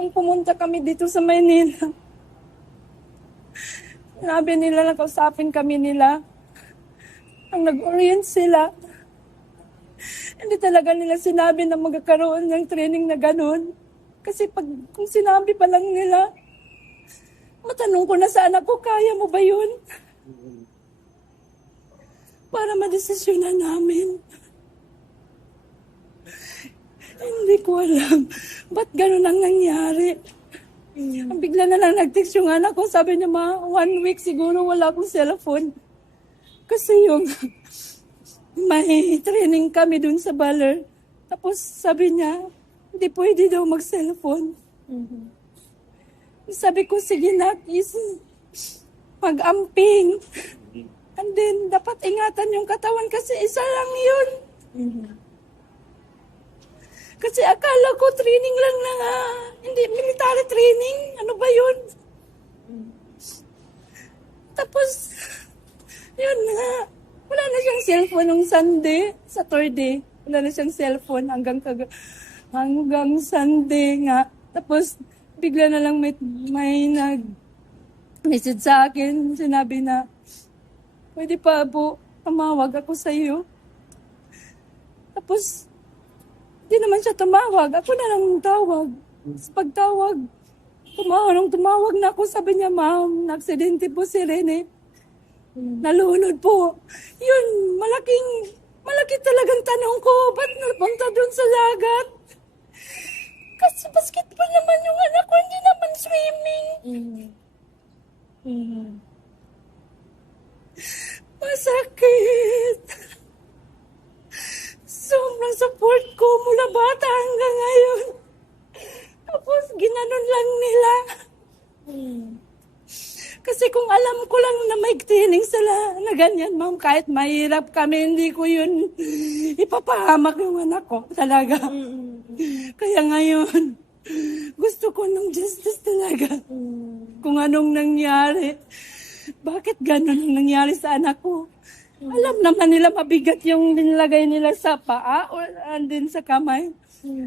Nung pumunta kami dito sa Maynila, sinabi nila na kausapin kami nila. Ang nag-orient sila. Hindi talaga nila sinabi na magkakaroon ng training na ganun. Kasi kung sinabi pa lang nila, matanong ko na sa anak ko, kaya mo ba yun? Para madesisyonan namin. Hindi ko alam. Ba't ganun ang nangyari? Bigla na lang nag-text yung anak ko. Sabi niya, 1 week siguro wala akong cellphone. Kasi yung may training kami dun sa Baler. Tapos sabi niya, hindi pwede daw mag-cellphone. Sabi ko, sige na, mag-amping. And then, dapat ingatan yung katawan kasi isa lang yun. Kasi akala ko training lang na nga. Hindi, military training. Ano ba yun? Tapos, yun nga. Wala na siyang cellphone nung Sunday, Saturday. Wala na siyang cellphone hanggang Sunday nga. Tapos, bigla na lang may nag-message sa akin. Sinabi na, pwede pa po, tumawag ako sa iyo. Tapos, hindi naman siya tumawag. Ako na lang tawag. Sa pagtawag, tumawag na ako. Sabi niya, ma'am, na-aksidente po si Rene. Nalunod po. Yun, malaki talagang tanong ko. Ba't napunta doon sa dagat? Kasi basketball naman yung anak ko, hindi naman swimming. Masakit. Sobrang support ko mula bata hanggang ngayon. Tapos ginanon lang nila. Kasi kung alam ko lang na may training sila na ganyan, ma'am, kahit mahirap kami, hindi ko yun ipapahamak yung anak ko talaga. Kaya ngayon, gusto ko ng justice talaga. Kung anong nangyari. Bakit ganun ang nangyari sa anak ko? Alam naman nila mabigat yung nilagay nila sa paa o andin sa kamay.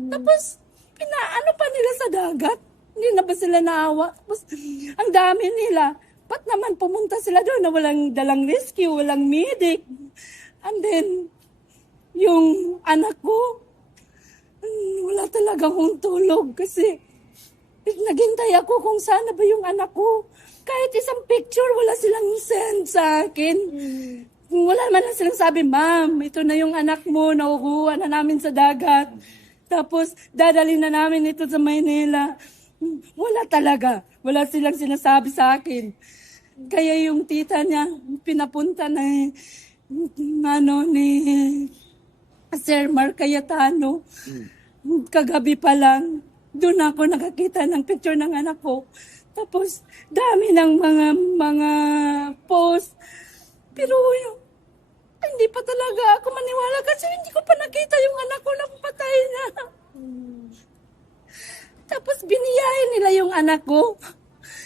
Tapos, pinaano pa nila sa dagat? Hindi na ba sila naawa? Tapos, ang dami nila. Ba't naman pumunta sila doon na walang dalang rescue, walang medic? And then, yung anak ko, wala talagang tulog kasi naghintay ako kung sana ba yung anak ko. Kahit isang picture, wala silang send sa akin. Wala naman lang silang sabi, ma'am, ito na yung anak mo, nakukuha na namin sa dagat. Tapos, dadali na namin ito sa Maynila. Wala talaga. Wala silang sinasabi sa akin. Kaya yung tita niya, pinapunta na ni Sir Mark Cayetano. Kagabi pa lang, doon ako nakakita ng picture ng anak ko. Tapos, dami ng mga post. Pero hindi pa talaga ako maniwala kasi hindi ko pa nakita yung anak ko na patay na. Tapos biniyahin nila yung anak ko.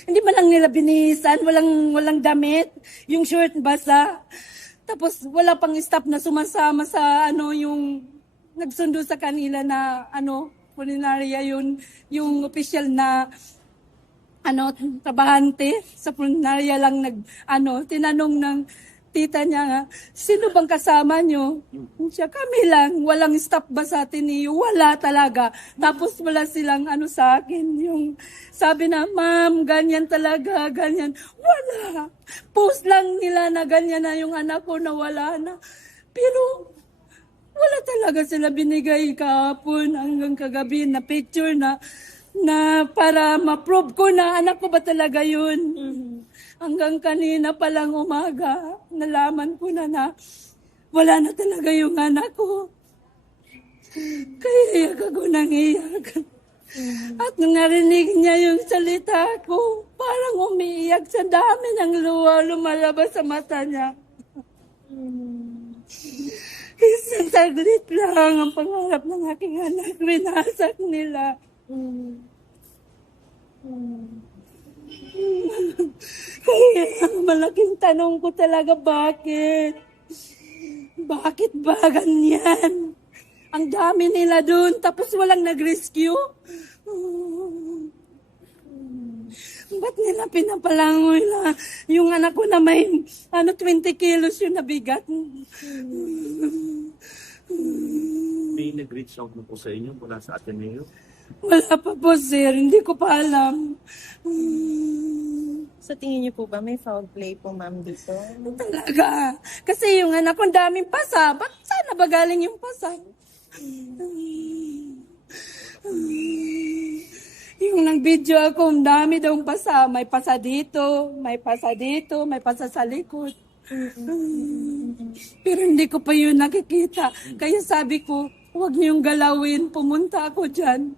Hindi man lang nila binihisan, walang damit, yung shirt basa. Tapos wala pang staff na sumasama sa yung nagsundo sa kanila na pulinarya yung official na trabahante sa pulinarya lang tinanong ng tita niya nga, sino bang kasama nyo? Siya, kami lang. Walang staff ba sa atin niyo? Wala talaga. Tapos wala silang sa akin. Yung sabi na, ma'am, ganyan talaga, ganyan. Wala. Post lang nila na ganyan na yung anak ko na wala na. Pero wala talaga sila binigay kahapon hanggang kagabi na picture na para ma-prove ko na anak ko ba talaga yun. Hanggang kanina palang umaga, nalaman ko na wala na talaga yung anak ko. Kaya iyak ako nang iyak. At nung narinig niya yung salita ko, parang umiiyak sa dami ng luha lumalabas sa mata niya. Isang saglit lang ang pangarap ng aking anak, winasak nila. Kaya malaking tanong ko talaga, bakit? Bakit ba ganyan? Ang dami nila doon, tapos walang nag-rescue? ba't nila pinapalangoy na yung anak ko na may 20 kilos yung nabigat. May nag-reach out na po sa inyo mula sa Ateneo? Wala pa po, sir. Hindi ko pa alam. Sa tingin niyo po ba may foul play po, ma'am, dito? Talaga. Kasi yung anak ko, daming pasa. Ba't sana ba galing yung pasa? Yung nag-video ako, ang dami daw pasa. May pasa dito, may pasa dito, may pasa sa likod. Pero hindi ko pa yun nakikita. Kaya sabi ko, huwag niyong galawin. Pumunta ako dyan.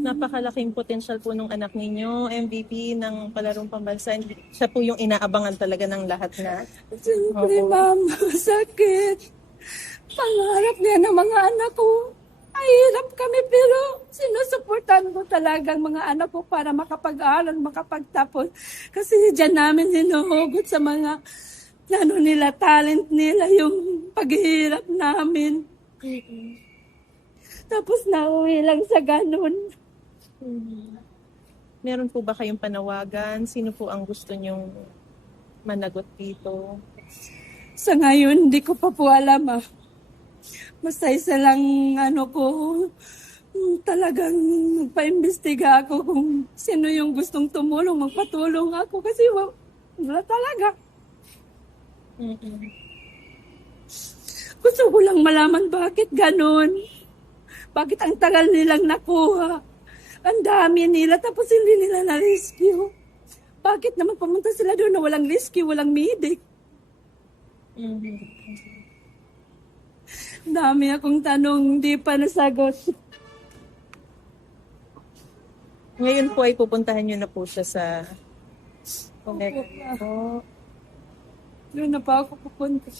Napakalaking potential po nung anak ninyo, MVP ng palarong pambansa. Siya po yung inaabangan talaga ng lahat na. Siyempre, ma'am, sakit. Pangarap niya ng mga anak ko. Ay, hirap kami pero sinusuportan ko talaga ang mga anak ko para makapag-aral, makapagtapos. Kasi dyan namin hinuhugot sa mga nila, talent nila, yung paghihirap namin. Tapos nauwi lang sa ganun. Meron po ba kayong panawagan? Sino po ang gusto nyong managot dito? Sa ngayon, hindi ko pa po alam Basta isa lang talagang magpa-imbestiga ako kung sino yung gustong tumulong, magpatulong ako kasi wala talaga. Gusto ko lang malaman bakit ganun. Bakit ang tagal nilang nakuha? Ang dami nila tapos hindi nila na-rescue. Bakit naman pumunta sila doon na walang rescue, walang medic? Dami akong tanong, hindi pa nasagot. Ngayon po ay pupuntahan nyo na po siya sa Omega. Doon na pa ako pupunta.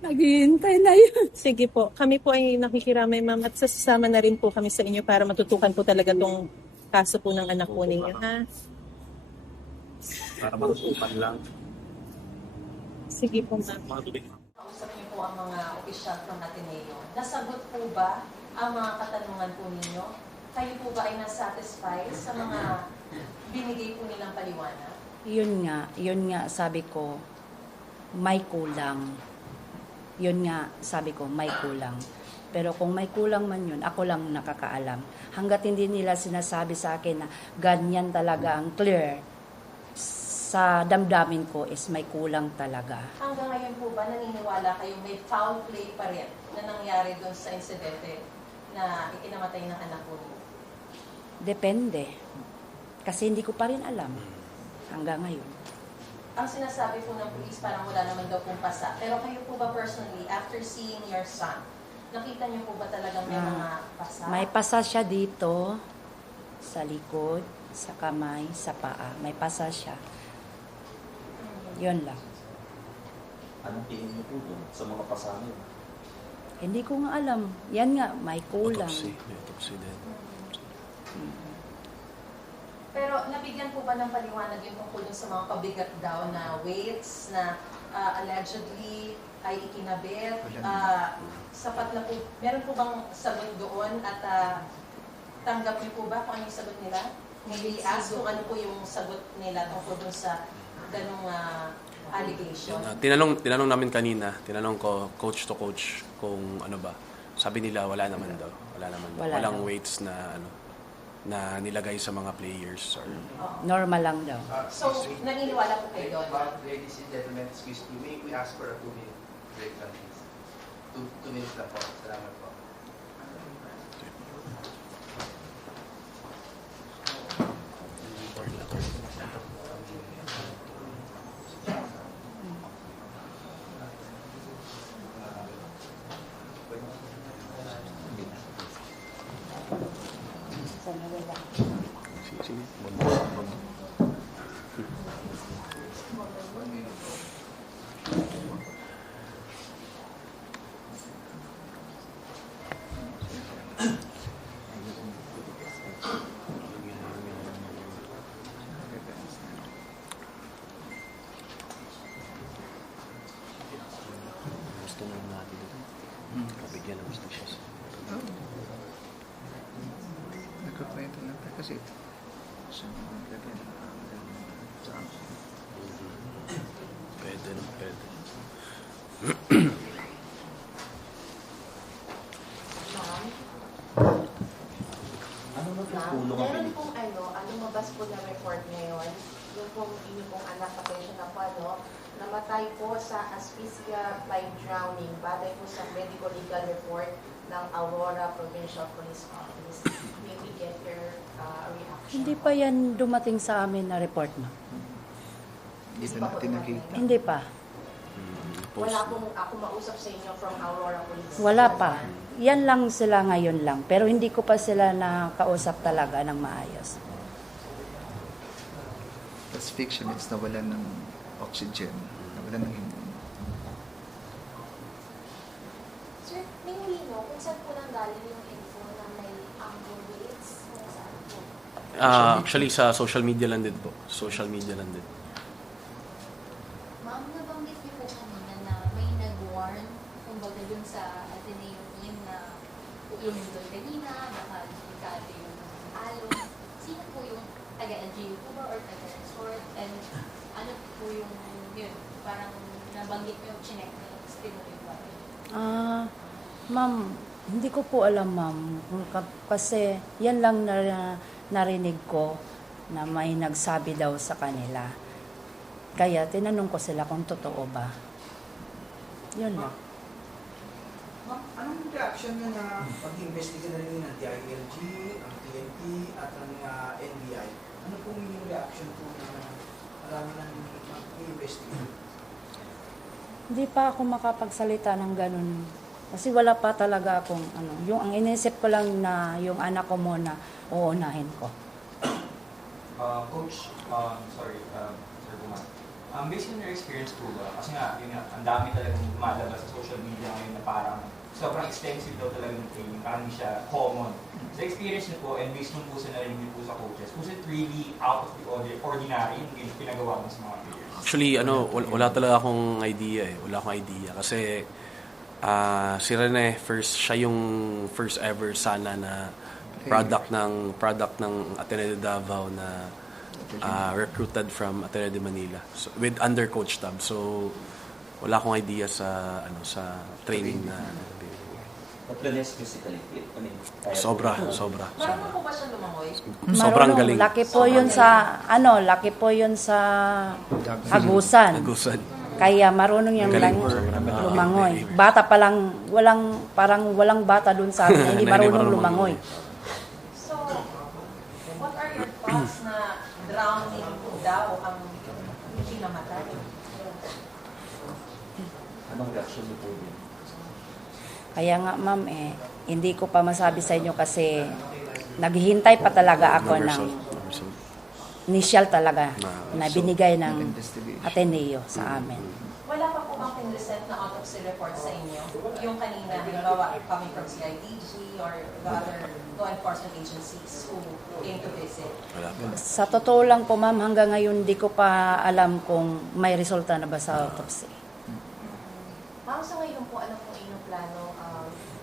Naghihintay na yun. Sige po, kami po ay nakikiramay, ma'am, at sasama na rin po kami sa inyo para matutukan po talaga tong kaso po ng anak po ninyo, ha? Para matutupan lang. Sige po, ma'am. Mga tubig. Kausap niyo po ang mga opisyal from Ateneo. Nasagot po ba ang mga katanungan po ninyo? Kayo po ba ay nasatisfy sa mga binigay po nilang paliwanag? Yun nga, sabi ko, may kulang. Yun nga, sabi ko, may kulang. Pero kung may kulang man yun, ako lang nakakaalam. Hanggat hindi nila sinasabi sa akin na ganyan talaga ang clear, sa damdamin ko is may kulang talaga. Hanggang ngayon po ba naniniwala kayong may foul play pa rin na nangyari doon sa insidente na ikinamatay ng anak ko? Depende. Kasi hindi ko pa rin alam hanggang ngayon. Ang sinasabi po ng police parang wala naman daw pong pasa. Pero kayo po ba personally, after seeing your son, nakita niyo po ba talagang may mga pasa? May pasa siya dito, sa likod, sa kamay, sa paa. May pasa siya. Yun lang. Anong tingin niyo po doon sa mga pasanin? Hindi ko nga alam. Yan nga, may kulang. May autopsy din. Pero nabigyan po ba ng paliwanag yung tungkol dun sa mga pabigat daw na weights na allegedly ay ikinabit? Sapat na po, meron po bang sagot doon at tanggap niyo po ba kung ano yung sagot nila? Maybe ask kung ano po yung sagot nila tungkol dun sa ganong allegation. Tinanong namin kanina, tinanong ko coach to coach kung ano ba. Sabi nila wala naman daw. Walang daw. weights na na nilagay sa mga players or Normal lang daw. So, naniniwala po kayo doon? Ladies and gentlemen, excuse me, may we ask for a 2-minute break lang, please? 2 minutes lang po. Salamat po. gusto naman natin ito. Kabigyan ng gusto siya. Nagkakwento na tayo kasi Pwede na, pwede. Ano na po Ma'am, tulong ang meron pong lumabas po na report ngayon, yung pong inyong pong anak, pasensya na po, namatay po sa asphyxia by drowning, batay po sa medical legal report ng Aurora Provincial Police Office. May we get your reaction? Hindi pa yan dumating sa amin na report, ma'am. Hindi pa natin nakita. Hindi pa. Wala pong ako mausap sa inyo from Aurora Police. Wala pa. Yan lang sila ngayon lang. Pero hindi ko pa sila nakausap talaga ng maayos. Asphyxiation, it's nawalan ng oxygen, nawalan ng immune. Sir, may lino kung saan po nang galing yung info na may weights kung saan po? Actually, sa social media lang din po. Social media lang din. Ma'am, nabanggit niyo po kanina na may nag-warn kumbaga dun sa Ateneo team na uinom doon kanina, baka delikado yung alon. Sino po yung taga-LGU po ba or taga-resort? And ano po yung yun? Parang nabanggit niyo, chinek niyo, tinuloy ba? Ma'am, hindi ko po alam, ma'am. Kasi yan lang narinig ko na may nagsabi daw sa kanila. Kaya tinanong ko sila kung totoo ba. Yun lang. Ma'am, anong reaction nyo na pag-investiga na rin ng DILG, ang PNP, at ang NBI? Ano pong yung reaction po na marami nang mag-investiga? Hindi pa ako makapagsalita ng ganun. Kasi wala pa talaga akong yung ang inisip ko lang na yung anak ko muna uunahin ko. Coach, sorry, Sir Guma. Based on your experience po ba, kasi nga, yun nga, ang dami talagang lumalabas sa social media ngayon na parang sobrang extensive daw talaga ng training, parang hindi siya common. Sa experience niyo po, and based on po sa narinig niyo po sa coaches, was it really out of the ordinary yung pinagawa mo sa mga players? Actually, wala talaga akong idea eh. Wala akong idea. Kasi si Rene, siya yung first ever sana na product ng Ateneo de Davao na recruited from Ateneo de Manila with under Coach Tab. So wala akong idea sa training na But Rene is physically fit. I mean, sobra. Marunong po ba siya lumangoy? Sobrang galing. Laki po yun sa Agusan. Kaya marunong yung Galing. lumangoy. Bata pa lang, walang bata dun sa amin, hindi marunong lumangoy. So, what are your thoughts na drowning daw ang hindi namatay? Anong reaction niyo po din? Kaya nga ma'am hindi ko pa masabi sa inyo kasi naghihintay pa talaga ako ng initial talaga na binigay ng Ateneo sa amin. Wala pa po bang pinresent na autopsy report sa inyo? Yung kanina, halimbawa, coming from CIDG or the other law enforcement agencies who came to visit? Sa totoo lang po ma'am, hanggang ngayon di ko pa alam kung may resulta na ba sa autopsy. Ma'am, sa ngayon po, ano po inyong plano?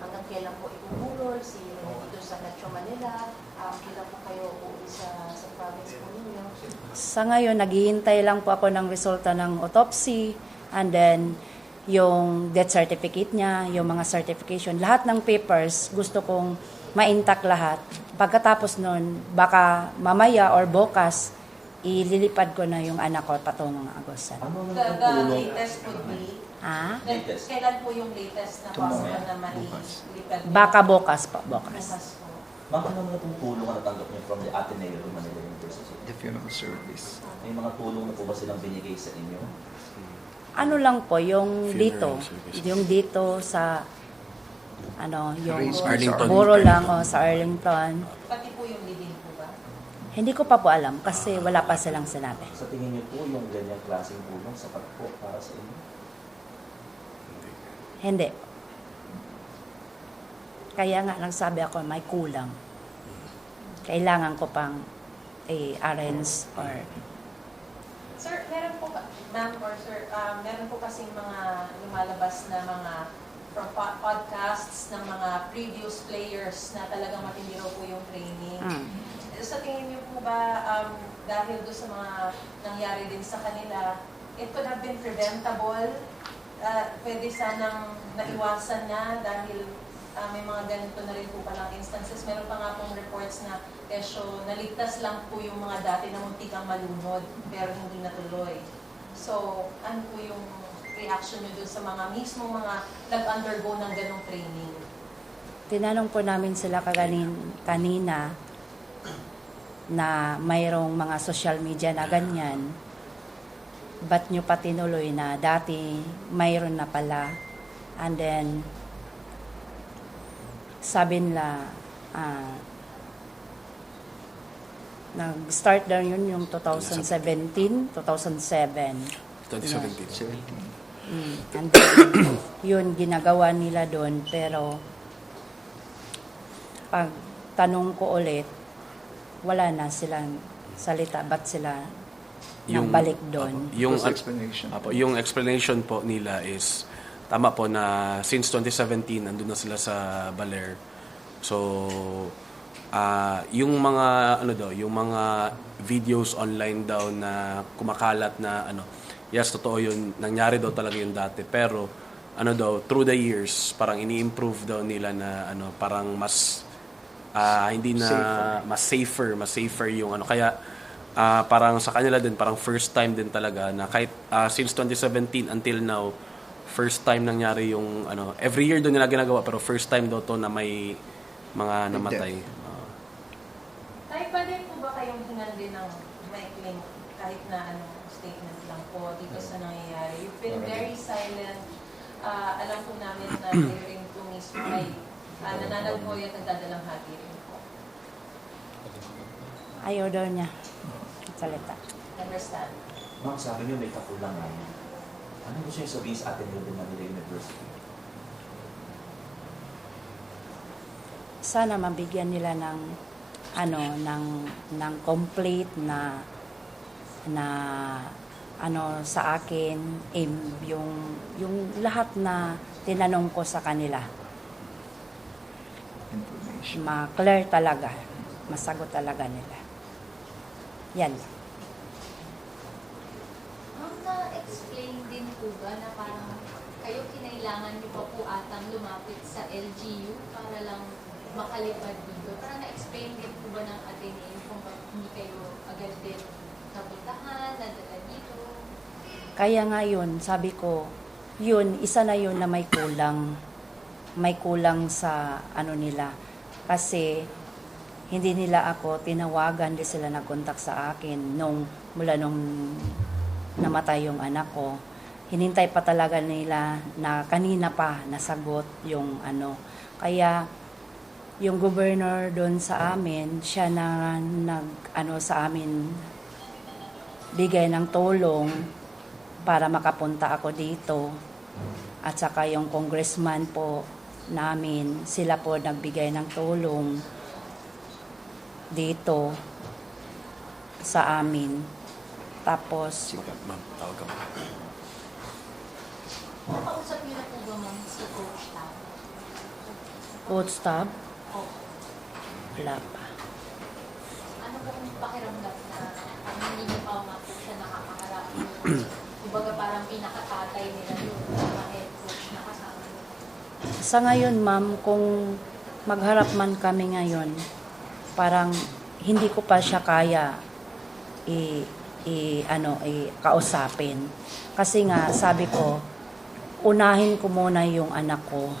Hanggang kailan po itutulol si dito sa Metro Manila? Kailan po kayo uuwi sa province po ninyo? Sa ngayon, naghihintay lang po ako ng resulta ng autopsy and then yung death certificate niya, yung mga certification, lahat ng papers gusto kong ma-intact lahat. Pagkatapos nun, baka mamaya or bukas, ililipad ko na yung anak ko patungong Agusan. The latest would be? Latest. Kailan po yung latest na possible na mailipad? Baka bukas po, bukas. Ma'am, ano mga tulong na natanggap niyo from the Ateneo de Manila University? The funeral service. May mga tulong na po ba silang binigay sa inyo? Ano lang po, yung Funeral dito. services. Yung dito sa, yung Arlington. Buro lang sa Arlington. Pati po yung living po ba? Hindi ko pa po alam kasi wala pa silang sinabi. Sa tingin niyo po, yung ganyang klaseng tulong sapat po para sa inyo? Hindi. Kaya nga nagsabi ako may kulang. Kailangan ko pang i-arrange or Sir, meron po ba, ma'am or sir, meron po kasing mga lumalabas na mga from podcasts ng mga previous players na talagang matindi raw po yung training. Sa tingin niyo po ba dahil doon sa mga nangyari din sa kanila, it could have been preventable. Pwede sanang naiwasan na dahil may mga ganito na rin po palang instances. Meron pa nga pong reports na naligtas lang po yung mga dati na muntikang malunod pero hindi natuloy. So, ano po yung reaction nyo doon sa mga mismong mga nag-undergo ng ganong training? Tinanong po namin sila kanina na mayroong mga social media na ganyan. Ba't nyo pa tinuloy na dati mayroon na pala? And then, sabi nila, nag-start daw yun yung 2017, 2007. 2017. And then, yun, ginagawa nila doon. Pero, pag tanong ko ulit, wala na silang salita. Ba't sila nagbalik doon? Yung explanation po nila is, tama po na since 2017, nandun na sila sa Baler. So, yung mga yung mga videos online daw na kumakalat na yes, totoo yun, nangyari daw talaga yun dati, pero through the years parang ini-improve daw nila na parang mas hindi na safer. mas safer yung kaya parang sa kanila din parang first time din talaga na kahit since 2017 until now first time nangyari yung every year doon nila ginagawa pero first time daw to na may mga namatay. Tay, pwede po ba kayong hingan din ng maikling kahit na statement lang po dito sa nangyayari? You've been very silent. Alam po namin na kayo rin po mismo ay nananagpoy at nagdadalang hati rin po. Ayaw daw niya salita. Understand? Ma'am, sabi niyo may kakulangan. Ano gusto niyo sabihin sa Ateneo de Manila University? Sana mabigyan nila ng ng complete na sa akin yung lahat na tinanong ko sa kanila. Ma-clear talaga, masagot talaga nila. Yan. Ma'am, na-explain din po ba na parang kayo kinailangan niyo pa po atang lumapit sa LGU para lang makalipad dito? Parang na-explain din po ba ng Ateneo kung bakit hindi kayo agad din napuntahan, nadala dito? Kaya nga yun, sabi ko, yun, isa na yun na may kulang. May kulang sa nila. Kasi hindi nila ako tinawagan, hindi sila nag-contact sa akin mula nung namatay yung anak ko. Hinintay pa talaga nila na kanina pa nasagot yung Kaya yung governor doon sa amin, siya na sa amin bigay ng tulong para makapunta ako dito. At saka yung congressman po namin, sila po nagbigay ng tulong dito sa amin. Tapos, ma'am, tawag ako. Makausap niyo na po ba, ma'am, si Coach Tab? Coach Tab? Opo. Wala pa. Ano po kung pakiramdam na hindi niyo pa po siya nakakaharap? Kumbaga parang pinakatatay nila yung mga head coach na kasama niyo. Sa ngayon, ma'am, kung magharap man kami ngayon, parang hindi ko pa siya kaya kausapin. Kasi nga, sabi ko, unahin ko muna yung anak ko.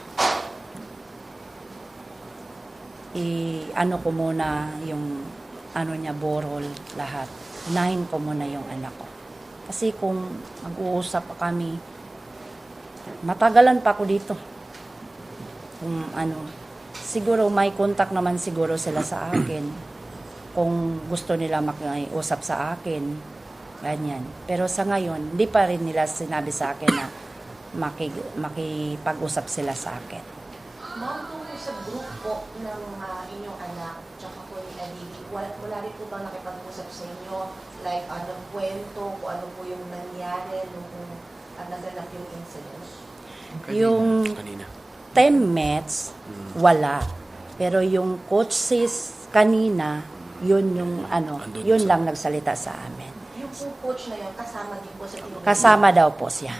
Ko muna yung niya, borol, lahat. Unahin ko muna yung anak ko. Kasi kung mag-uusap pa kami, matagalan pa ako dito. Kung siguro may contact naman siguro sila sa akin. Kung gusto nila makiusap sa akin, ganyan. Pero sa ngayon, hindi pa rin nila sinabi sa akin na makipag-usap sila sa akin. Ma'am, kung sa grupo ng inyong anak, tsaka po ni Aligi, wala rin po bang nakipag-usap sa inyo? Like, anong kwento, kung ano po yung nangyari nung naganap yung incident? Yung Kanina. teammates, wala. Pero yung coaches kanina, Yun yung ano, Andun yun sa- lang nagsalita sa amin. Yung po coach na yun, kasama din po sa tinutulungan. Kasama daw po siya.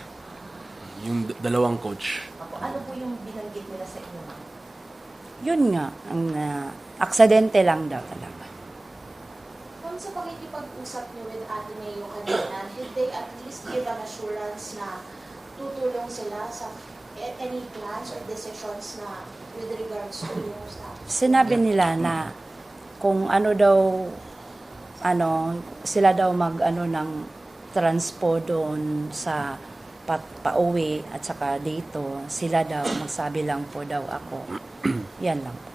Yung dalawang coach. Opo. Ano po yung binanggit nila sa inyo, ma'am? Yun nga, ang aksidente lang daw talaga. Ma'am, sa pakikipag-usap niyo with Ateneo kanina, did they at least give an assurance na tutulong sila sa any plans or decisions na with regards to yung staff? Sinabi nila na kung ano daw, sila daw mag-ano ng transpo doon sa pauwi at saka dito, sila daw, magsabi lang po daw ako. Yan lang po.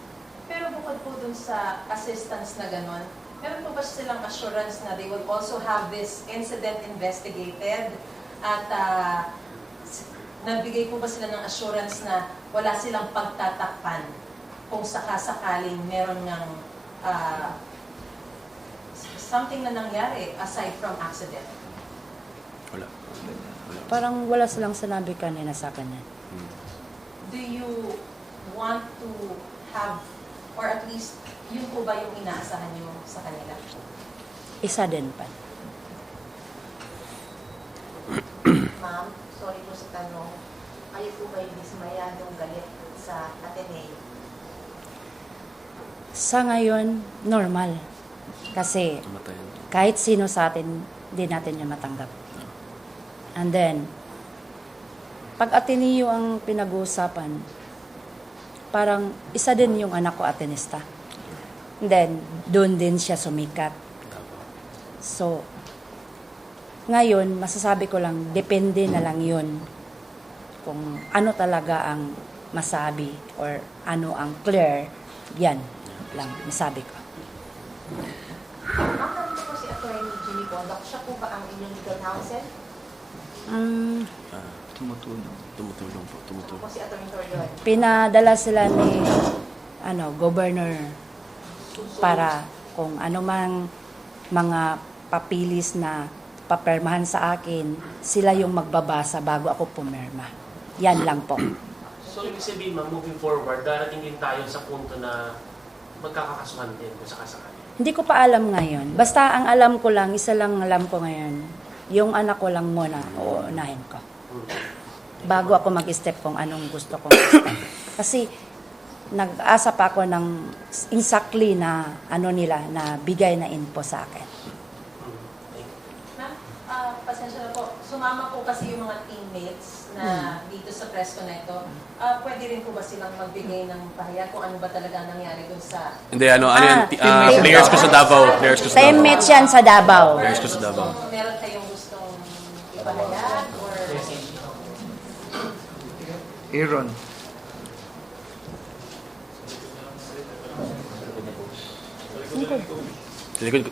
Pero bukod po dun sa assistance na gano'n, meron po ba silang assurance na they will also have this incident investigated? At nagbigay po ba sila ng assurance na wala silang pagtatakpan kung sakasakaling meron ng something na nangyari aside from accident? Wala. Parang wala silang sinabi kanina sa kanya. Do you want to have, or at least, yun po ba yung inaasahan nyo sa kanila? Isa din pa. Ma'am, sorry po sa tanong. Kayo po ba yung dismayadong galit sa Ateneo? Sa ngayon, normal. Kasi Namatayan. kahit sino sa atin, hindi natin niya matanggap. And then, pag Ateneo ang pinag-uusapan, parang isa din yung anak ko Atenista. And then, doon din siya sumikat. So, ngayon, masasabi ko lang, depende na lang yun kung ano talaga ang masabi or ano ang clear, yan lang masabi ko. Ma'am, nandito po si Attorney Jimmy Bondoc. Siya po ba ang inyong legal counsel? Tumutulong. Tumutulong po, Ako tumutulong. po si Attorney Torreon. Pinadala sila ni governor para kung ano mang mga papilis na papermahan sa akin, sila yung magbabasa bago ako pumirma. Yan lang po. So, ibig sabihin, ma'am, moving forward, darating din tayo sa punto na magkakakasuhan din kung sakasakali. Hindi ko pa alam ngayon. Basta ang alam ko lang, isa lang alam ko ngayon, yung anak ko lang muna, uunahin ko. Bago ako mag-step kung anong gusto kong step. Kasi nag-asa pa ako ng exactly na nila, na bigay na info sa akin. Ma'am, pasensya na po. Sumama po kasi yung mga teammates na dito sa Press Connecto. Pwede rin po ba silang magbigay ng pahayag kung ano ba talaga nangyari dun sa... Hindi, ano yan? Players ko sa Davao. Players ko sa Davao. Teammates yan sa Davao. Players ko sa Davao. Kung meron kayong gustong ipahayag or... Aaron.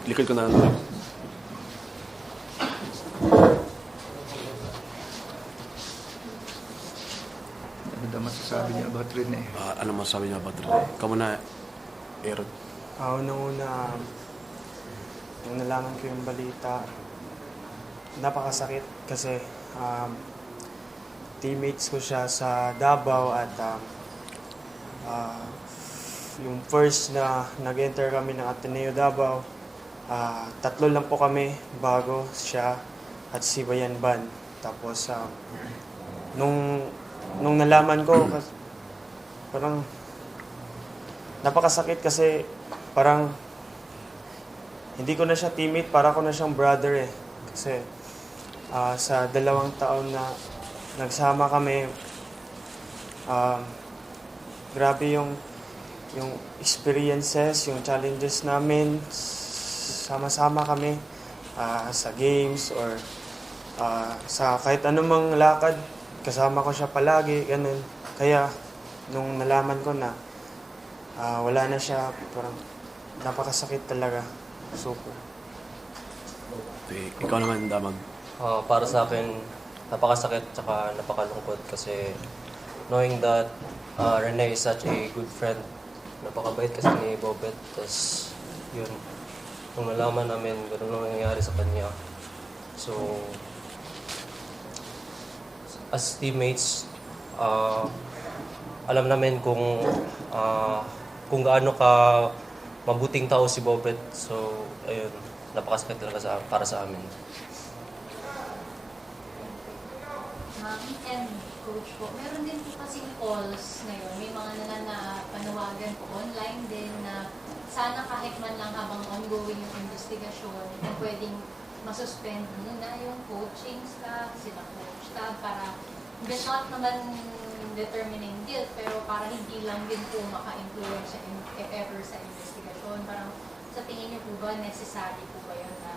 Likod ko na ano. Ano daw masasabi niya about Rene? Ano masasabi niyo about Rene? Ikaw muna, Aaron. Unang-una, nung nalaman ko yung balita, napakasakit kasi teammates ko siya sa Davao at yung first na nag-enter kami ng Ateneo Davao, 3 lang po kami bago siya at si Bayan Ban. Tapos nung nalaman ko, parang napakasakit kasi parang hindi ko na siya teammate, para ko na siyang brother eh. Kasi sa 2 taon na nagsama kami, grabe yung experiences, yung challenges namin, sama-sama kami sa games or sa kahit anumang lakad, kasama ko siya palagi, ganun. Kaya nung nalaman ko na wala na siya, parang napakasakit talaga. Super. Ikaw naman, Damag. Para sa akin, napakasakit tsaka napakalungkot kasi knowing that Rene is such a good friend. Napakabait kasi ni Bobet. Tapos yun, nung nalaman namin gano'n lang nangyayari sa kanya. So, as teammates, alam namin kung gaano mabuting tao si Bobet. So, ayun, napakasakit talaga para sa amin. Ma'am and coach po, meron din po kasing calls ngayon. May mga panawagan po online din na sana kahit man lang habang ongoing yung investigasyon, kung pwedeng masuspend muna yung coaching staff, sila coach staff, para not naman determining guilt, pero para hindi lang din po maka-influence if ever sa investigasyon. Parang sa tingin niyo po ba, necessary po ba yun na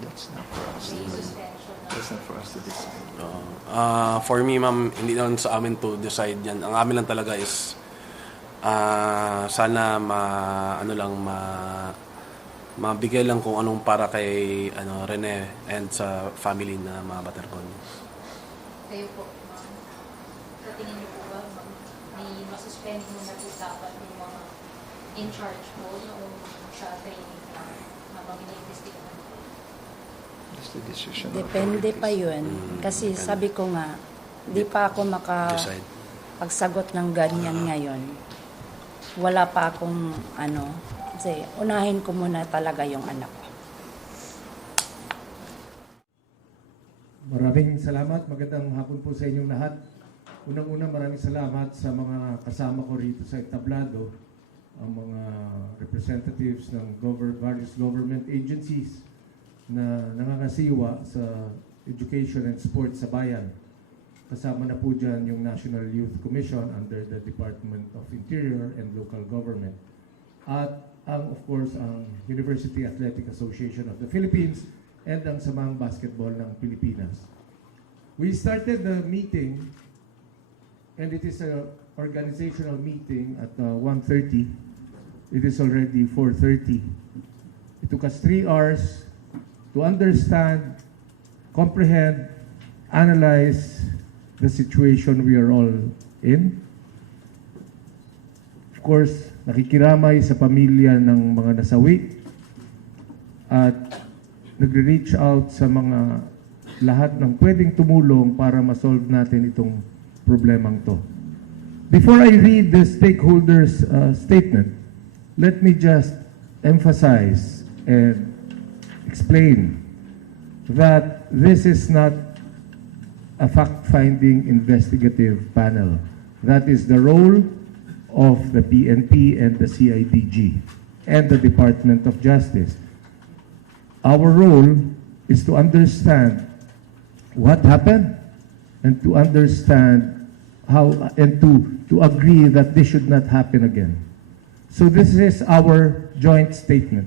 That's not for us. may suspension na? That's not for us to decide. For me, ma'am, hindi naman sa amin to decide yan. Ang amin lang talaga is sana mabigay lang kung anong para kay Rene and sa family na mga Batergon. Kayo po, ma'am. Sa tingin niyo po ba, may masuspend muna po dapat yung mga in charge po noong sa training na habang iniimbestigahan po? That's the decision. Depende pa yun. Kasi sabi ko nga, di pa ako Decide. makapagsagot ng ganyan ngayon. Wala pa akong kasi unahin ko muna talaga yung anak ko. Maraming salamat. Magandang hapon po sa inyong lahat. Unang-una, maraming salamat sa mga kasama ko rito sa entablado, ang mga representatives ng various government agencies na nangangasiwa sa education and sports sa bayan. Kasama na po dyan yung National Youth Commission under the Department of Interior and Local Government. At of course, ang University Athletic Association of the Philippines and ang Samahang Basketball ng Pilipinas. We started the meeting, and it is an organizational meeting at 1:30. It is already 4:30. It took us 3 hours to understand, comprehend, analyze the situation we are all in. Of course, nakikiramay sa pamilya ng mga nasawi at nagre-reach out sa mga lahat ng pwedeng tumulong para ma-solve natin itong problemang to. Before I read the stakeholders' statement, let me just emphasize and explain that this is not a fact-finding investigative panel. That is the role of the PNP and the CIDG and the Department of Justice. Our role is to understand what happened and to understand how and to agree that this should not happen again. So this is our joint statement.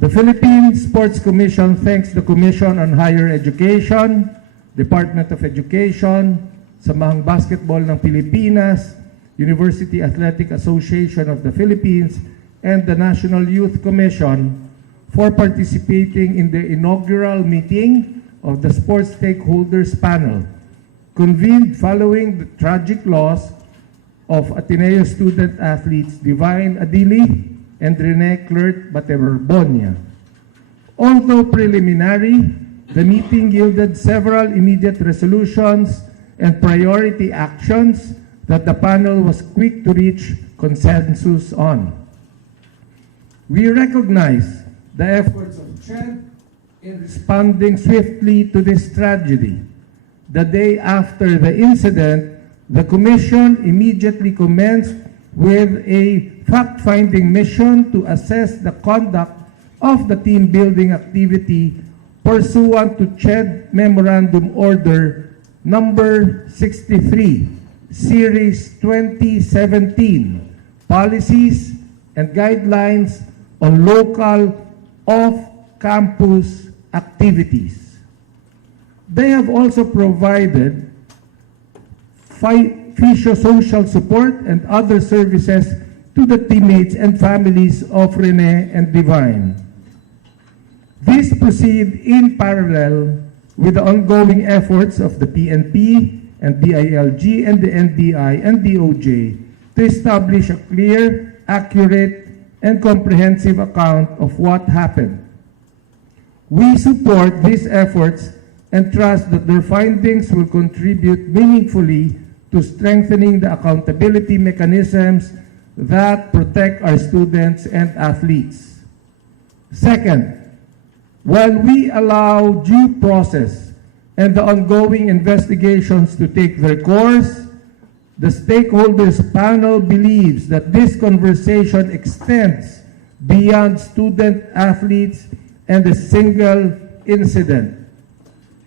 The Philippine Sports Commission thanks the Commission on Higher Education, Department of Education, Samahang Basketball ng Pilipinas, University Athletic Association of the Philippines, and the National Youth Commission for participating in the inaugural meeting of the Sports Stakeholders Panel, convened following the tragic loss of Ateneo student athletes Divine Adili and Rene Clert Baterbonia. Although preliminary, the meeting yielded several immediate resolutions and priority actions that the panel was quick to reach consensus on. We recognize the efforts of CHED in responding swiftly to this tragedy. The day after the incident, the Commission immediately commenced with a fact-finding mission to assess the conduct of the team-building activity pursuant to CHED Memorandum Order Number 63, Series 2017, Policies and Guidelines on Local Off-Campus Activities. They have also provided physiosocial support and other services to the teammates and families of Rene and Divine. These proceed in parallel with the ongoing efforts of the PNP and DILG and the NBI and DOJ to establish a clear, accurate, and comprehensive account of what happened. We support these efforts and trust that their findings will contribute meaningfully to strengthening the accountability mechanisms that protect our students and athletes. Second, while we allow due process and the ongoing investigations to take their course, the stakeholders panel believes that this conversation extends beyond student athletes and a single incident.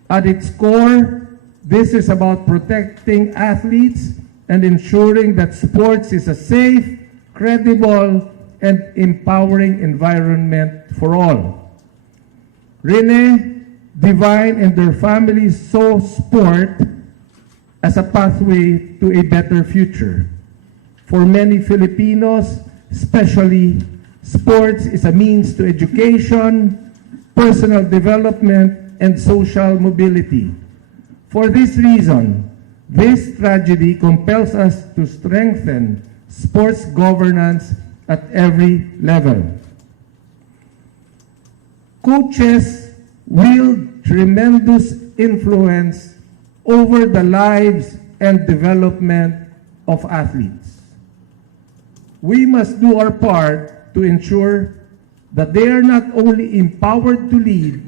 At its core, this is about protecting athletes and ensuring that sports is a safe, credible, and empowering environment for all. Rene, Divine, and their families saw sport as a pathway to a better future. For many Filipinos, especially, sports is a means to education, personal development, and social mobility. For this reason, this tragedy compels us to strengthen sports governance at every level. Coaches wield tremendous influence over the lives and development of athletes. We must do our part to ensure that they are not only empowered to lead,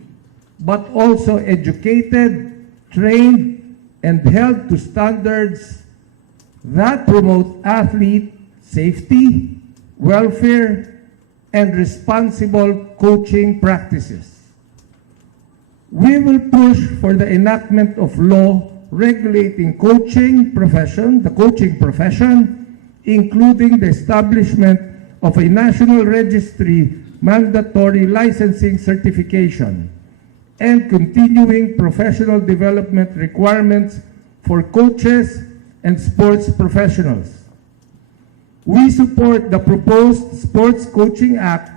but also educated, trained, and held to standards that promote athlete safety, welfare, and responsible coaching practices. We will push for the enactment of law regulating the coaching profession, including the establishment of a national registry mandatory licensing certification, and continuing professional development requirements for coaches and sports professionals. We support the proposed Sports Coaching Act,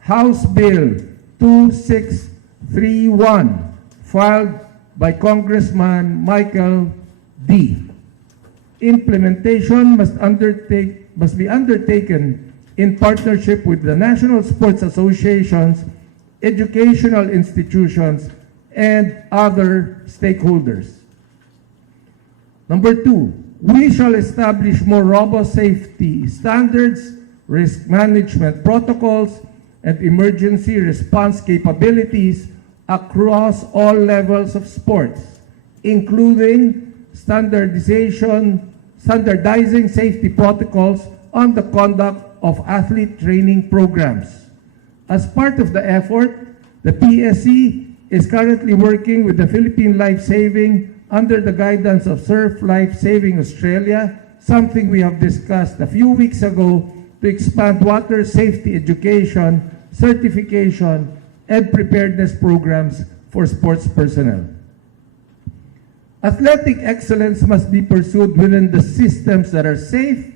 House Bill 2631, filed by Congressman Michael D. Implementation must be undertaken in partnership with the national sports associations, educational institutions, and other stakeholders. Number 2, we shall establish more robust safety standards, risk management protocols, and emergency response capabilities across all levels of sports, including standardizing safety protocols on the conduct of athlete training programs. As part of the effort, the PSC is currently working with the Philippine Life Saving under the guidance of Surf Life Saving Australia, something we have discussed a few weeks ago, to expand water safety education, certification, and preparedness programs for sports personnel. Athletic excellence must be pursued within the systems that are safe,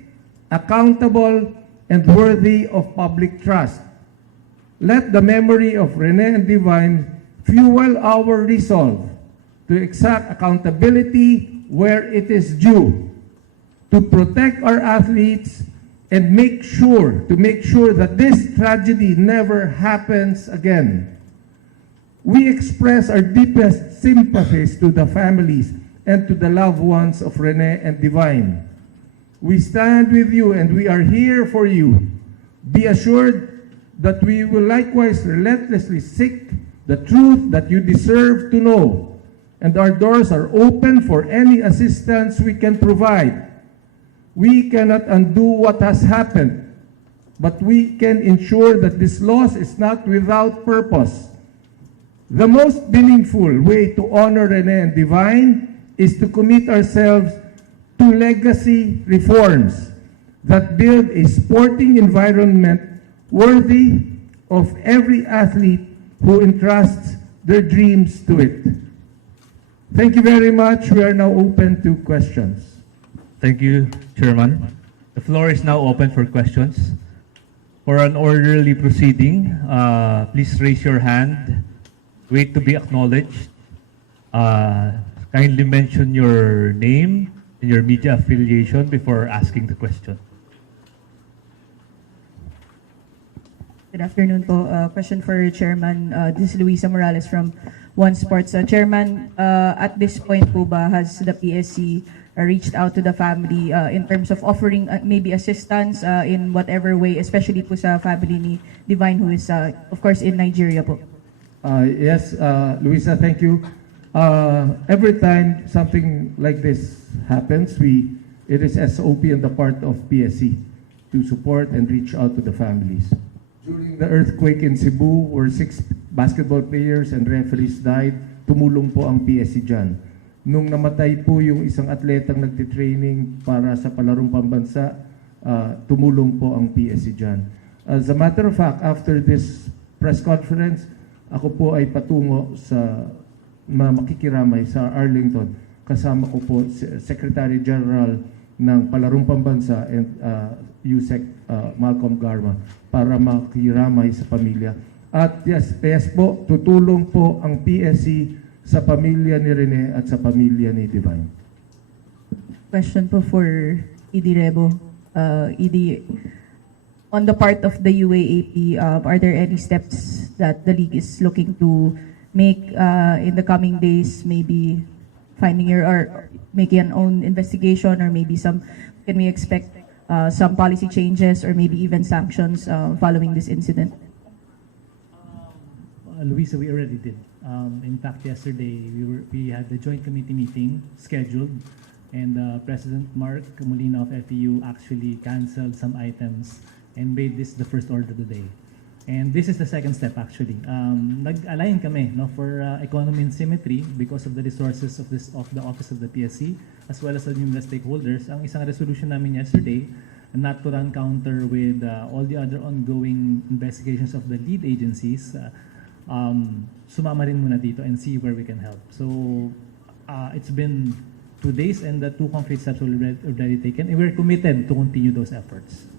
accountable, and worthy of public trust. Let the memory of Rene and Divine fuel our resolve to exact accountability where it is due, to protect our athletes, and make sure that this tragedy never happens again. We express our deepest sympathies to the families and to the loved ones of Rene and Divine. We stand with you and we are here for you. Be assured that we will likewise relentlessly seek the truth that you deserve to know, and our doors are open for any assistance we can provide. We cannot undo what has happened, but we can ensure that this loss is not without purpose. The most meaningful way to honor Rene and Divine is to commit ourselves to legacy reforms that build a sporting environment worthy of every athlete who entrusts their dreams to it. Thank you very much. We are now open to questions. Thank you, Chairman. The floor is now open for questions. For an orderly proceeding, please raise your hand. Wait to be acknowledged. Kindly mention your name and your media affiliation before asking the question. Good afternoon po. Question for Chairman. This is Luisa Morales from One Sports. Chairman, at this point po ba has the PSC reached out to the family in terms of offering maybe assistance in whatever way, especially po sa family ni Divine who is of course in Nigeria po? Yes, Luisa, thank you. Every time something like this happens, it is SOP on the part of PSC to support and reach out to the families. During the earthquake in Cebu, where 6 basketball players and referees died, tumulong po ang PSC dyan. Nung namatay po yung isang atletang nagtitraining para sa palarong pambansa, tumulong po ang PSC dyan. As a matter of fact, after this press conference, ako po ay patungo sa makikiramay sa Arlington. Kasama ko po si Secretary General ng Palarong Pambansa and USEC Malcolm Garma para makiramay sa pamilya. At yes po, tutulong po ang PSC sa pamilya ni Rene at sa pamilya ni Divine. Question po for ED Rebo. ED, on the part of the UAAP, are there any steps that the league is looking to make in the coming days, maybe finding or making an own investigation, or maybe can we expect some policy changes or maybe even sanctions following this incident? Luisa, we already did. In fact, yesterday we had the joint committee meeting scheduled, and President Mark Molina of FEU actually canceled some items and made this the first order today. And this is the second step actually. Nag-align kami for economy and symmetry because of the resources of the office of the PSC as well as the numerous stakeholders. Ang isang resolution namin yesterday, not to run counter with all the other ongoing investigations of the lead agencies, sumama rin muna dito and see where we can help. So it's been 2 days and the 2 concrete steps were already taken, and we're committed to continue those efforts.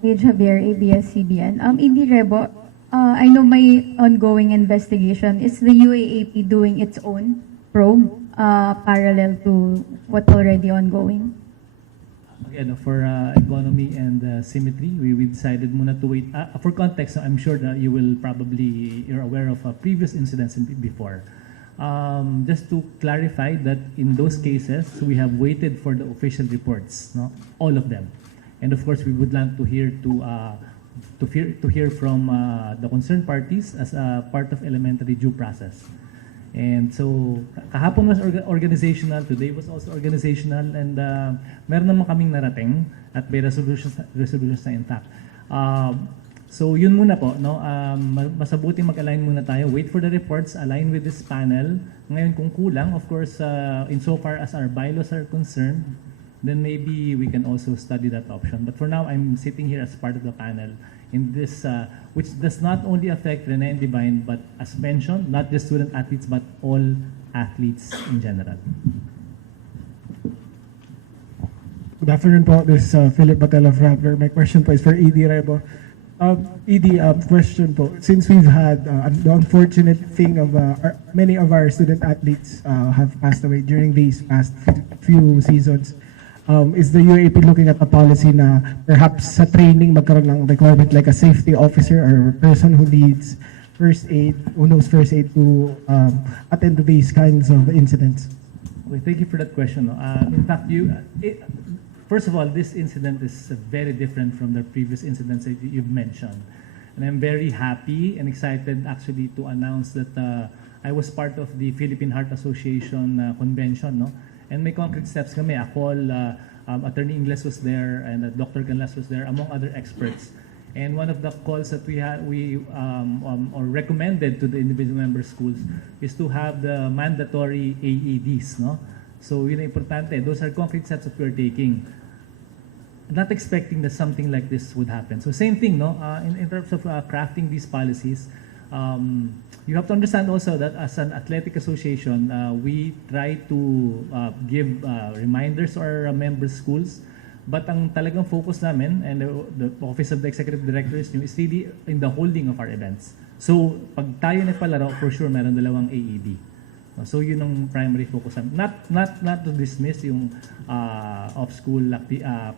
Paige Javier, ABS-CBN. ED Rebo, I know may ongoing investigation. Is the UAAP doing its own probe parallel to what's already ongoing? Again, for economy and symmetry, we decided muna to wait. For context, I'm sure that you're aware of previous incidents before. Just to clarify that in those cases, we have waited for the official reports, all of them. And of course, we would like to hear from the concerned parties as a part of elementary due process. And so, kahapon was organizational, today was also organizational, and meron naman kaming narating at may resolutions na intact. So yun muna po, masabuti mag-align muna tayo, wait for the reports, align with this panel. Ngayon kung kulang, of course, insofar as our bylaws are concerned, then maybe we can also study that option. But for now, I'm sitting here as part of the panel in this, which does not only affect Rene and Divine, but as mentioned, not just student athletes, but all athletes in general. Good afternoon po. This is Philip Batel of Rappler. My question po is for ED Rebo. ED, question po. Since we've had the unfortunate thing of many of our student athletes have passed away during these past few seasons, is the UAAP looking at a policy na perhaps sa training magkaroon ng requirement like a safety officer or person who needs first aid, who knows first aid to attend to these kinds of incidents? Okay, thank you for that question. In fact, first of all, this incident is very different from the previous incidents that you've mentioned. And I'm very happy and excited actually to announce that I was part of the Philippine Heart Association convention, and may concrete steps kami. Ako, Attorney Ingles was there, and Dr. Canlas was there, among other experts. And one of the calls that we or recommended to the individual member schools is to have the mandatory AEDs, So yun ang importante. Those are concrete steps that we're taking. Not expecting that something like this would happen. So same thing, in terms of crafting these policies, you have to understand also that as an athletic association, we try to give reminders to our member schools. But ang talagang focus namin, and the Office of the Executive Director is really in the holding of our events. So pag tayo nagpalaro, for sure meron dalawang AED. So yun ang primary focus. Not to dismiss yung off-school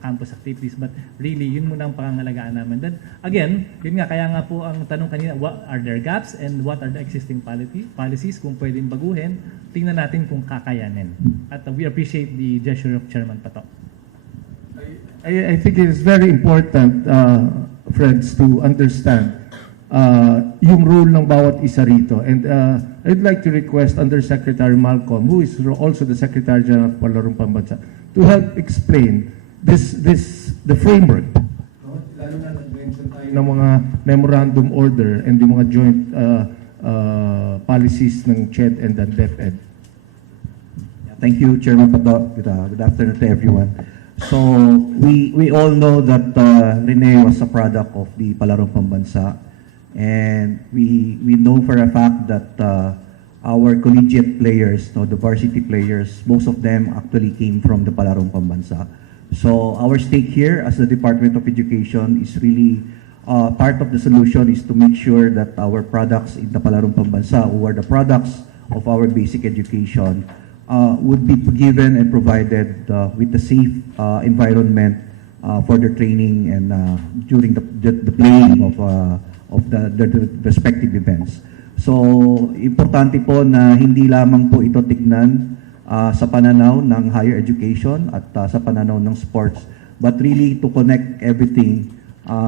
campus activities, but really yun muna ang pangangalagaan namin. Then again, yun nga, kaya nga po ang tanong kanina, what are their gaps and what are the existing policies kung pwedeng baguhin, tingnan natin kung kakayanin. At we appreciate the gesture of Chairman Pato. I think it is very important, friends, to understand yung role ng bawat isa rito. And I'd like to request Undersecretary Malcolm, who is also the Secretary General of Palarong Pambansa, to help explain the framework. Lalo na nag-mention tayo ng mga memorandum order and yung mga joint policies ng CHED and the DepEd. Thank you, Chairman Pato. Good afternoon to everyone. So we all know that Rene was a product of the Palarong Pambansa, and we know for a fact that our collegiate players, the varsity players, most of them actually came from the Palarong Pambansa. So our stake here as the Department of Education is really part of the solution is to make sure that our products in the Palarong Pambansa, who are the products of our basic education, would be given and provided with a safe environment for their training and during the playing of the respective events. So, importante po na hindi lamang po ito tignan sa pananaw ng higher education at sa pananaw ng sports, but really to connect everything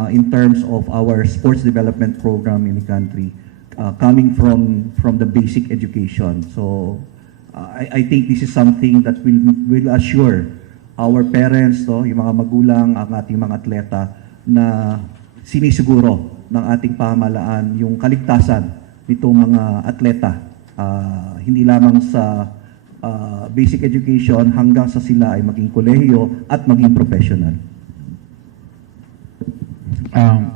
in terms of our sports development program in the country, coming from the basic education. So, I think this is something that will assure our parents, yung mga magulang, ang ating mga atleta, na sinisiguro ng ating pamahalaan yung kaligtasan nitong mga atleta, hindi lamang sa basic education hanggang sa sila ay maging kolehiyo at maging professional.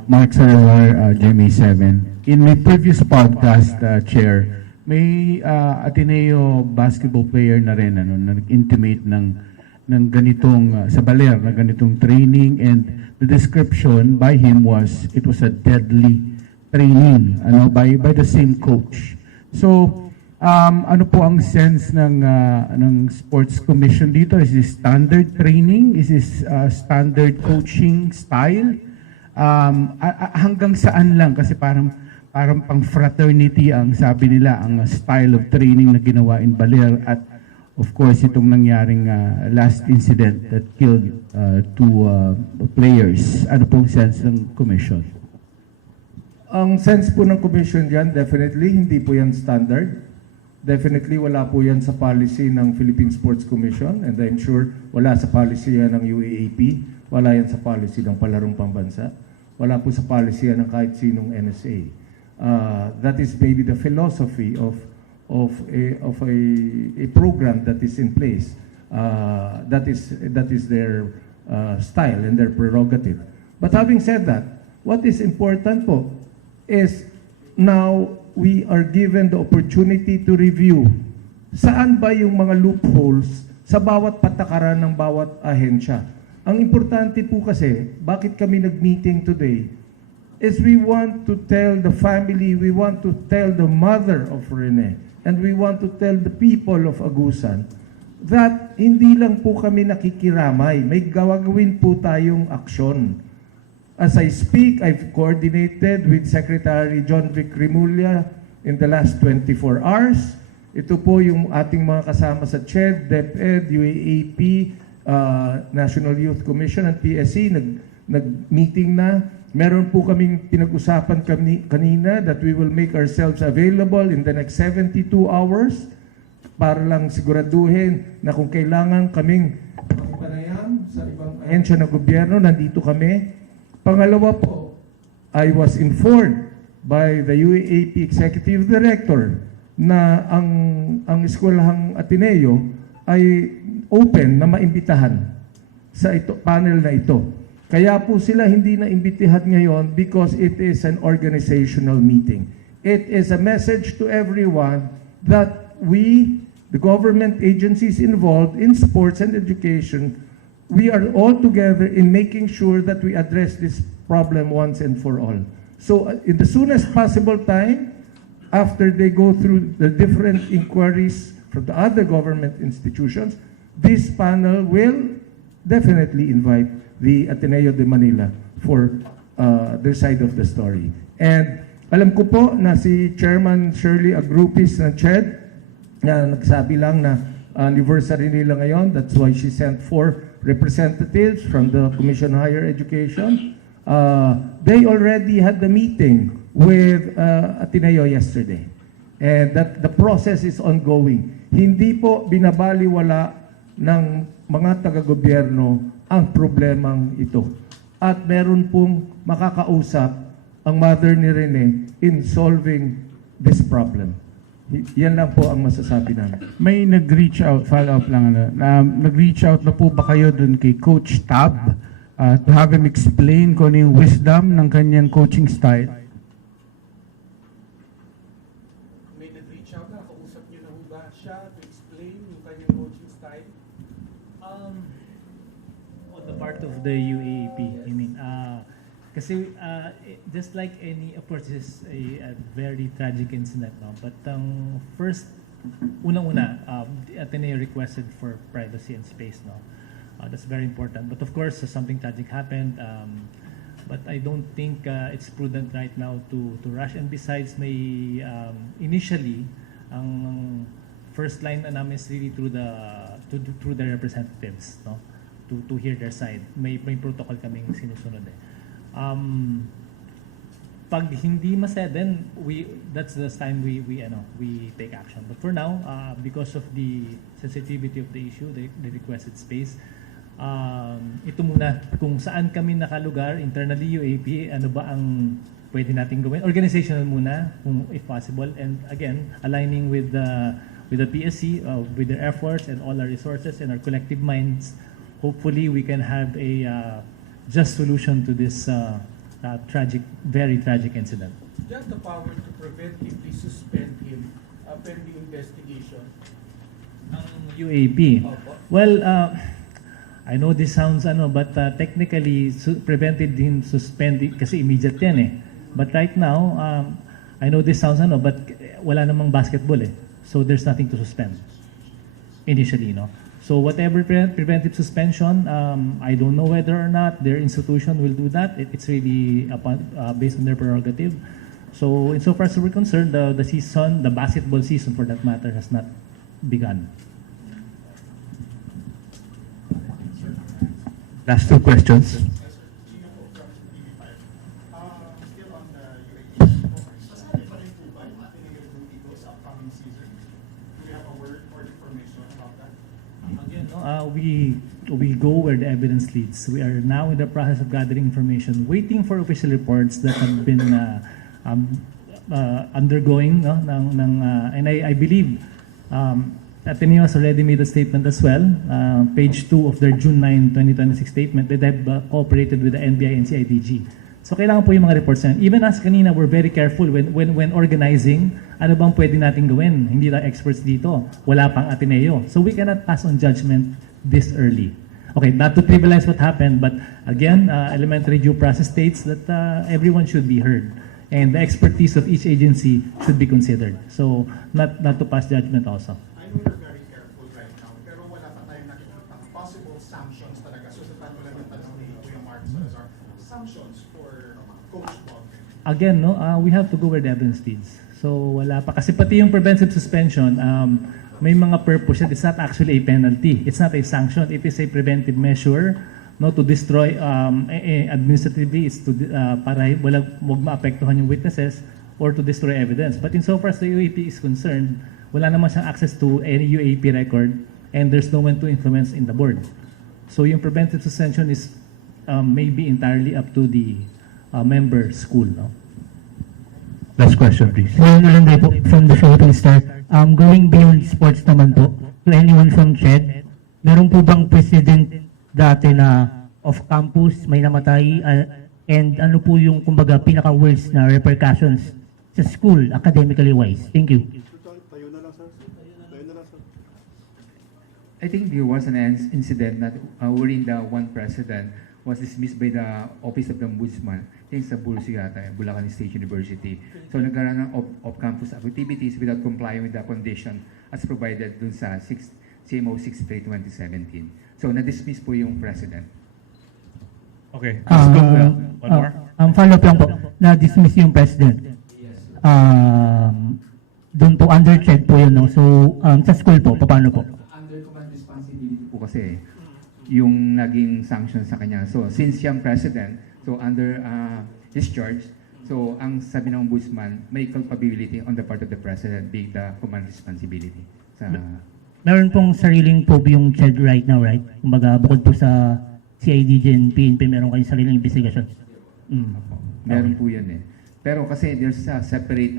Mark Sarawar, GMA7. In my previous podcast, Chair, may Ateneo basketball player na rin na nag-intimate ng ganitong sa Baler na ganitong training, and the description by him was it was a deadly training by the same coach. So ano po ang sense ng Sports Commission dito? Is this standard training? Is this standard coaching style? Hanggang saan lang? Kasi parang pang fraternity ang sabi nila ang style of training na ginawa in Baler, at of course itong nangyaring last incident that killed two players. Ano pong sense ng commission? Ang sense po ng commission diyan, definitely hindi po yan standard. Definitely wala po yan sa policy ng Philippine Sports Commission, and I'm sure wala sa policy yan ng UAAP, wala yan sa policy ng Palarong Pambansa, wala po sa policy yan ng kahit sinong NSA. That is maybe the philosophy of a program that is in place. That is their style and their prerogative. But having said that, what is important po is now we are given the opportunity to review saan ba yung mga loopholes sa bawat patakaran ng bawat ahensya. Ang importante po kasi, bakit kami nag-meeting today, is we want to tell the family, we want to tell the mother of Rene, and we want to tell the people of Agusan that hindi lang po kami nakikiramay, may gawagawin po tayong aksyon. As I speak, I've coordinated with Secretary John Vic Rimulya in the last 24 hours. Ito po yung ating mga kasama sa CHED, DepEd, UAAP, National Youth Commission at PSC, nag-meeting na. Meron po kaming pinag-usapan kanina that we will make ourselves available in the next 72 hours para lang siguraduhin na kung kailangan kaming panayam sa ibang ahensya ng gobyerno, nandito kami. Pangalawa po, I was informed by the UAAP Executive Director na ang eskwelahang Ateneo ay open na maimbitahan sa panel na ito. Kaya po sila hindi na imbitihan ngayon because it is an organizational meeting. It is a message to everyone that we, the government agencies involved in sports and education, we are all together in making sure that we address this problem once and for all. So in the soonest possible time, after they go through the different inquiries from the other government institutions, this panel will definitely invite the Ateneo de Manila for their side of the story. And alam ko po na si Chairman Shirley Agrupis ng CHED na nagsabi lang na anniversary nila ngayon. That's why she sent 4 representatives from the Commission on Higher Education. They already had the meeting with Ateneo yesterday. And that the process is ongoing. Hindi po binabaliwala ng mga taga-gobyerno ang problemang ito. At meron pong makakausap ang mother ni Rene in solving this problem. Yan lang po ang masasabi namin. May nag-reach out, follow-up lang, nag-reach out na po ba kayo dun kay Coach Tab to have him explain kung ano yung wisdom ng kanyang coaching style? May nag-reach out na, kausap niyo na ba siya to explain yung kanyang coaching style? On the part of the UAAP, I mean, kasi just like any, of course, this is a very tragic incident, no? But first, unang-una, the Ateneo requested for privacy and space, no? That's very important. But of course, something tragic happened. But I don't think it's prudent right now to rush. And besides, may initially, ang first line na namin is really through the representatives, no? To hear their side. May protocol kaming sinusunod eh. Pag hindi masaya, then that's the time we take action. But for now, because of the sensitivity of the issue, the requested space, ito muna kung saan kami nakalugar internally UAP, ano ba ang pwede nating gawin, organizational muna kung if possible, and again aligning with the PSC, with their efforts and all our resources and our collective minds. Hopefully we can have a just solution to this tragic, very tragic incident. Do you have the power to preventively suspend him pending investigation? UAP. Well, I know this sounds but technically prevented him suspended kasi immediate yan eh. But right now, I know this sounds but wala namang basketball eh. So there's nothing to suspend initially, no? So whatever preventive suspension, I don't know whether or not their institution will do that. It's really based on their prerogative. So insofar as we're concerned, the season, the basketball season for that matter, has not begun. Last 2 questions. We go where the evidence leads. We are now in the process of gathering information, waiting for official reports that have been undergoing, no? And I believe Ateneo has already made a statement as well, page 2 of their June 9, 2026 statement, that they have cooperated with the NBI and CIDG. So kailangan po yung mga reports na yan. Even as kanina, we're very careful when organizing, ano bang pwede natin gawin? Hindi lang experts dito. Wala pang Ateneo. So we cannot pass on judgment this early. Okay, not to trivialize what happened, but again, elementary due process states that everyone should be heard. And the expertise of each agency should be considered. So not to pass judgment also. I know you're very careful right now, pero wala pa tayong nakikita possible sanctions talaga. So sa tanong lang yung tanong ni Kuya Mark Salazar, sanctions for Coach Bob. Again, no, we have to go where the evidence leads. So wala pa. Kasi pati yung preventive suspension, may mga purpose. It's not actually a penalty. It's not a sanction. It is a preventive measure, no, to destroy administratively. It's to para wag maapektuhan yung witnesses or to destroy evidence. But insofar as the UAP is concerned, wala naman siyang access to any UAP record and there's no one to influence in the board. So yung preventive suspension is maybe entirely up to the member school, no? Last question, please. From the Philippine Star. Going beyond sports naman po, to anyone from CHED, meron po bang president dati na off-campus, may namatay, and ano po yung kumbaga pinaka-worst na repercussions sa school, academically wise? Thank you. I think there was an incident not wherein the one president was dismissed by the Office of the Ombudsman sa Bulsi yata, Bulacan State University. So nagkaroon ng off-campus activities without complying with the condition as provided dun sa CMO 6/3/2017. So na-dismiss po yung president. Okay. Let's go. One more. Follow-up lang po. Na-dismiss yung president. Doon po, under check po yun. No? So, sa school po, paano po? Under command responsibility po kasi yung naging sanction sa kanya. So, since siyang president, so under his charge, so ang sabi ng ombudsman, may culpability on the part of the president being the command responsibility. Meron pong sariling probe yung CHED right now, right? Kumbaga, bukod po sa CIDG and PNP, meron kayong sariling investigation. Meron po yan eh. Pero kasi there's a separate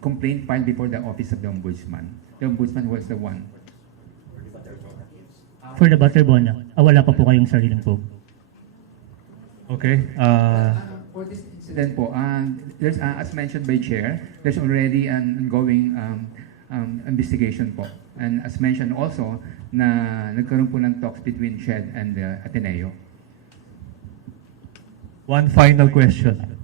complaint filed before the Office of the Ombudsman. The Ombudsman was the one. For the Butterbona, wala pa po kayong sariling probe. Okay. For this incident po, there's, as mentioned by Chair, there's already an ongoing investigation po. And as mentioned also, na nagkaroon po ng talks between CHED and Ateneo. One final question.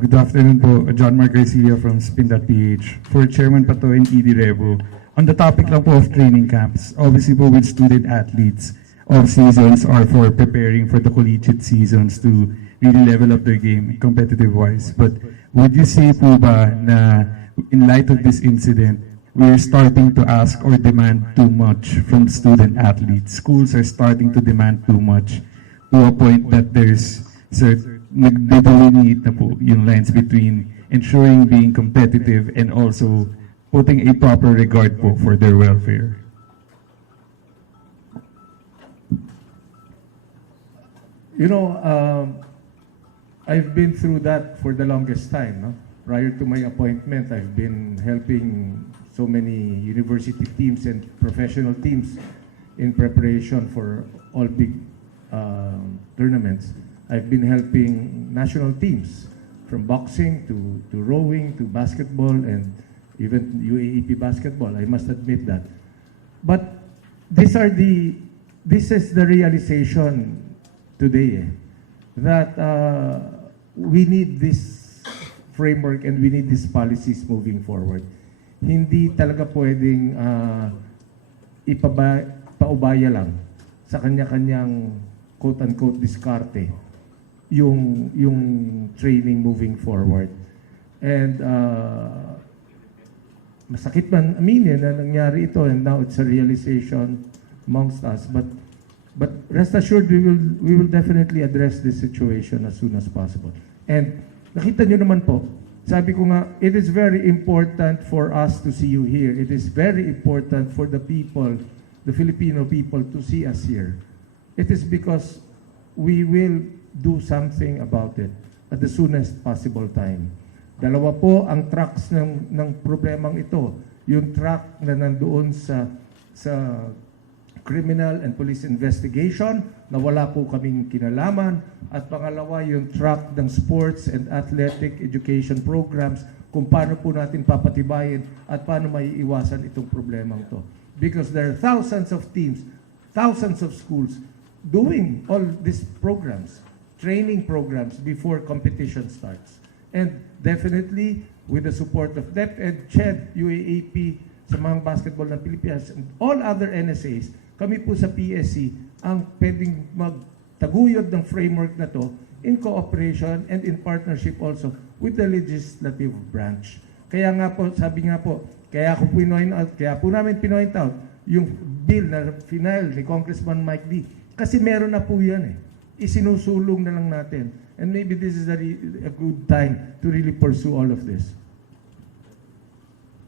Good afternoon po, John Mark Garcia from Spin.ph. For Chairman Pato and ED Revo, on the topic lang po of training camps, obviously po with student athletes, off seasons are for preparing for the collegiate seasons to really level up their game competitive-wise. But would you say po ba na in light of this incident, we're starting to ask or demand too much from student athletes? Schools are starting to demand too much to a point that there's nagde-delineate na po yung lines between ensuring being competitive and also putting a proper regard po for their welfare. You know, I've been through that for the longest time. No? Prior to my appointment, I've been helping so many university teams and professional teams in preparation for all big tournaments. I've been helping national teams from boxing to rowing to basketball and even UAAP basketball. I must admit that. But this is the realization today that we need this framework and we need these policies moving forward. Hindi talaga pwedeng paubaya lang sa kanya-kanyang quote-unquote diskarte yung training moving forward. And masakit man aminin na nangyari ito and now it's a realization amongst us. But rest assured, we will definitely address this situation as soon as possible. And nakita nyo naman po, sabi ko nga, it is very important for us to see you here. It is very important for the people, the Filipino people, to see us here. It is because we will do something about it at the soonest possible time. Dalawa po ang tracks ng problemang ito. Yung track na nandoon sa criminal and police investigation na wala po kaming kinalaman, at pangalawa yung track ng sports and athletic education programs kung paano po natin papatibayin at paano maiiwasan itong problemang to. Because there are thousands of teams, thousands of schools doing all these programs, training programs before competition starts. And definitely, with the support of DepEd, CHED, UAAP, sa mga basketball ng Pilipinas, and all other NSAs, kami po sa PSC ang pwedeng magtaguyod ng framework na to in cooperation and in partnership also with the legislative branch. Kaya nga po, sabi nga po, kaya po namin pinoint out yung bill na final ni Congressman Mike D. Kasi meron na po yan eh. Isinusulong na lang natin. And maybe this is a good time to really pursue all of this.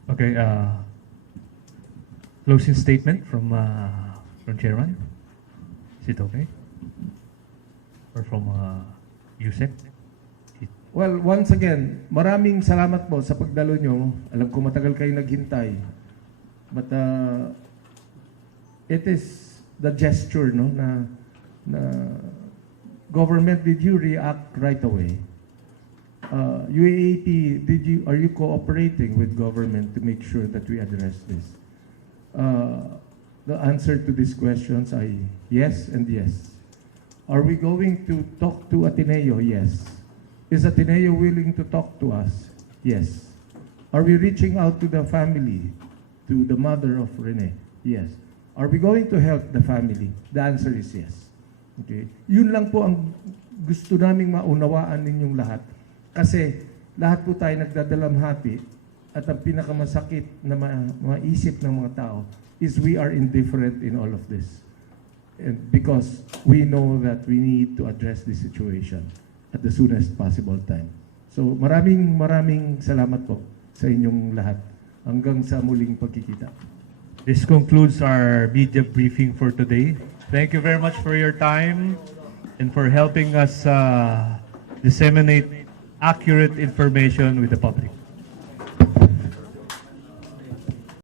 Okay, closing statement from Chairman. Is it okay? Or from Yusek? Well, once again, maraming salamat po sa pagdalo nyo. Alam ko matagal kayo naghintay. But it is the gesture, no, na government, did you react right away? UAAP, are you cooperating with government to make sure that we address this? The answer to these questions are yes and yes. Are we going to talk to Ateneo? Yes. Is Ateneo willing to talk to us? Yes. Are we reaching out to the family, to the mother of Rene? Yes. Are we going to help the family? The answer is yes. Okay. Yun lang po ang gusto naming maunawaan ninyong lahat. Kasi lahat po tayo nagdadalamhati at ang pinakamasakit na maisip ng mga tao is we are indifferent in all of this. And because we know that we need to address this situation at the soonest possible time. So maraming salamat po sa inyong lahat. Hanggang sa muling pagkikita. This concludes our media briefing for today. Thank you very much for your time and for helping us disseminate accurate information with the public.